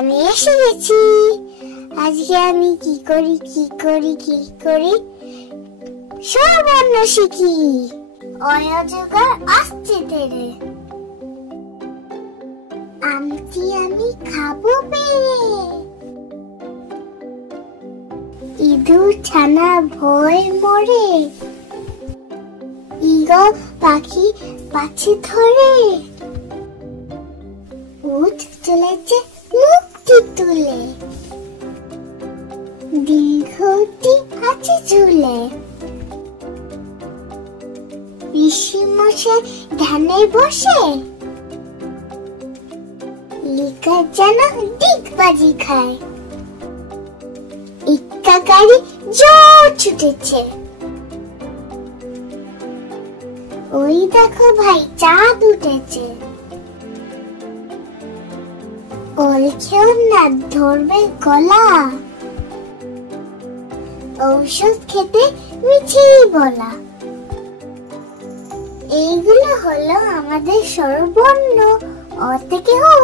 আমি এসে গেছি। আজকে আমি কি করি স্বরবর্ণ শিখি। অয়যোগার আসছে তেরে, আমটি আমি খাবো পেরে। ইঁদুর ছানা ভয় মরে, ইগল পাখি পাছে ধরে। উঠ চলেছে মুক্তি তুলে, দীর্ঘটি আছে ঝুলে। ঋষি মশাই ধ্যানে বসে, লিকা যেন ডিগবাজি খায়। ইক্কা গাড়ি জোর ছুটেছে, ওই দেখো ভাই চাঁদ উঠেছে। ওল খেও না ধরবে গলা, ঔষধ খেতে মিছেই বলা। এইগুলো হলো আমাদের স্বরবর্ণ অ থেকে ও।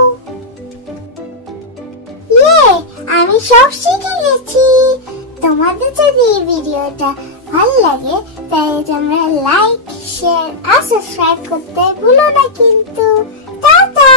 আমি সব শিখে গেছি। তোমাদের যদি এই ভিডিওটা ভালো লাগে তাহলে তোমরা লাইক, শেয়ার আর সাবস্ক্রাইব করতে ভুলো না কিন্তু। টাটা।